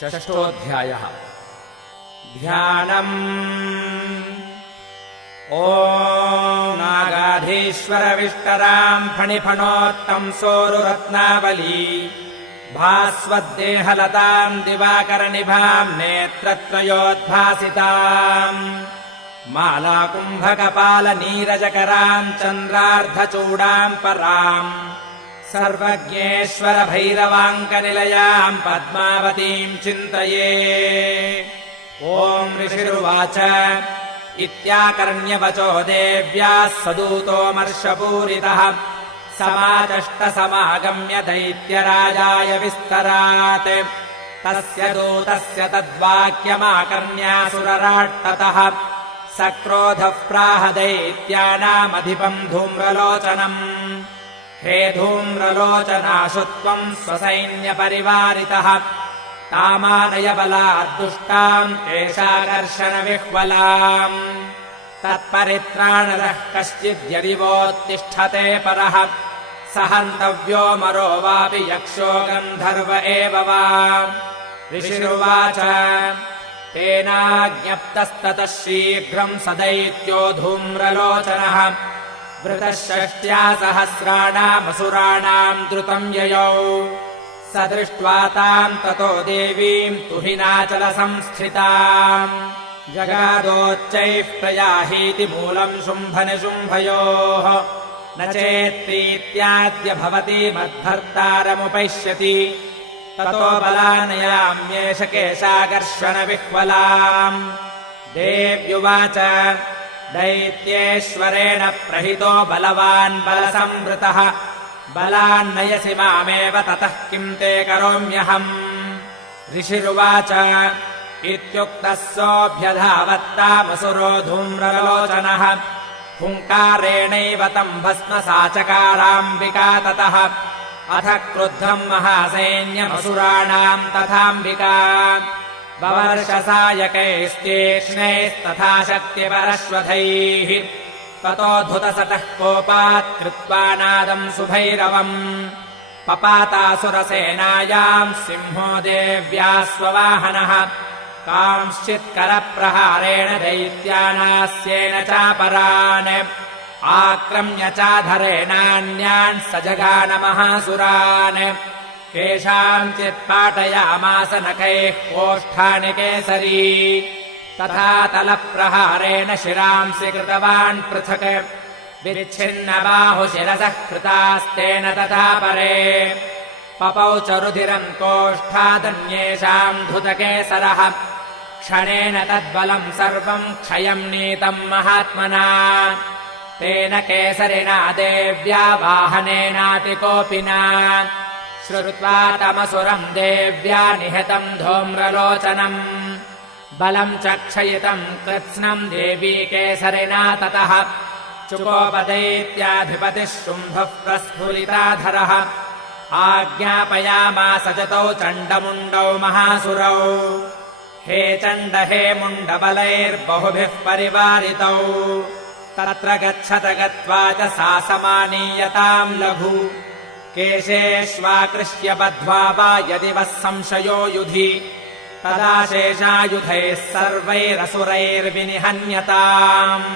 षष्ठोऽध्यायः। ध्यानम्। ॐ नागाधीश्वरविष्टराम् फणिफणोत्तंसोरुरत्नावली भास्वद्देहलताम् दिवाकरनिभाम् नेत्रत्रयोद्भासिताम् मालाकुम्भकपालनीरजकराम् चन्द्रार्धचूडाम् पराम् सर्वज्ञेश्वरभैरवाङ्कनिलयाम् पद्मावतीम् चिन्तये। ॐ ऋषिरुवाच इत्याकर्ण्यवचो देव्याः सदूतोमर्षपूरितः समाचष्टसमागम्य दैत्यराजाय विस्तरात्। तस्य दूतस्य तद्वाक्यमाकर्ण्यासुरराट्ततः सक्रोधः प्राह दैत्यानामधिपम् धूम्रलोचनम्। हे धूम्रलोचनाशु त्वम् स्वसैन्यपरिवारितः तामानय बलाद्दुष्टाम् केशाकर्षणविह्वलाम्। तत्परित्राणरः कश्चिद्यदिवोत्तिष्ठते परः स हन्तव्यो मरो वापि यक्षो गन्धर्व एव वा। ऋषिरुवाच तेनाज्ञप्तस्ततः शीघ्रम् स दैत्यो धूम्रलोचनः वृतः 6 सहस्राणामसुराणाम् द्रुतम् ययौ। स दृष्ट्वा ताम् ततो देवीम् तुहिनाचलसंस्थिताम् जगादोच्चैः प्रयाहीति मूलम् शुम्भनिशुम्भयोः न चेत्प्रीत्याद्य भवति मद्भर्तारमुपैष्यति। ततो बलानयाम्येष केशाकर्षणविह्वलाम्। देव्युवाच दैत्येश्वरेण प्रहितो बलवान् बलसंवृतः बलान्नयसि मामेव ततः किम् ते करोम्यहम्। ऋषिरुवाच इत्युक्तः सोऽभ्यधावत्तामसुरो धूम्रलोचनः हुङ्कारेणैव तम् भस्मसाचकाराम्बिका ततः अथ क्रुद्धम् महासैन्यमसुराणाम् तथाम्बिका ववर्षसायकैस्तीक्ष्णैस्तथा शक्तिपरश्वधैः ततोऽधुतसतः कोपात् कृत्वा नादम् सुभैरवम् पपातासुरसेनायाम् सिंहो देव्या स्ववाहनः कांश्चित्करप्रहारेण दैत्यानास्येन चापरान् आक्रम्य चाधरेणान्यान् स जगान महासुरान् केषाञ्चित्पाटयामास नखैः कोष्ठानि केसरी तथा तलप्रहारेण शिरांसि कृतवान् पृथक् विच्छिन्नबाहुशिरसः कृतास्तेन तथा परे पपौ च रुधिरम् कोष्ठादन्येषाम् धुतकेसरः क्षणेन तद्बलम् सर्वम् क्षयम् नीतम् महात्मना तेन केसरिणा देव्या वाहनेनातिकोपिना श्रुत्वा तमसुरम् देव्या निहतम् धूम्रलोचनम् बलम् च क्षयितम् कृत्स्नम् देवी केसरिना ततः चुकोपदैत्याधिपतिः शुम्भः प्रस्फुलिताधरः आज्ञापयामास जतौ चण्डमुण्डौ महासुरौ हे चण्ड हे मुण्डबलैर्बहुभिः परिवारितौ तत्र गच्छत गत्वा च सा समानीयताम् लघु केशेष्वाकृष्य बद्ध्वा वा यदि वः संशयो युधि तदा शेषायुधैः सर्वैरसुरैर्विनिहन्यताम्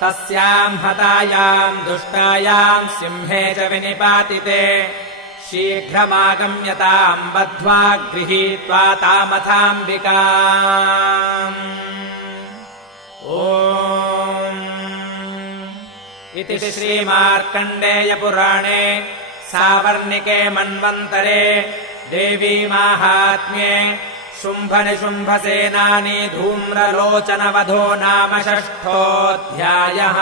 तस्याम् हतायाम् दुष्टायाम् सिंहे च विनिपातिते शीघ्रमागम्यताम् बद्ध्वा गृहीत्वा तामथाम्बिकाम्। ॐ इति श्रीमार्कण्डेयपुराणे सावर्णिके मन्वन्तरे देवी माहात्म्ये शुम्भनिशुम्भसेनानी धूम्रलोचनवधो नाम षष्ठोऽध्यायः।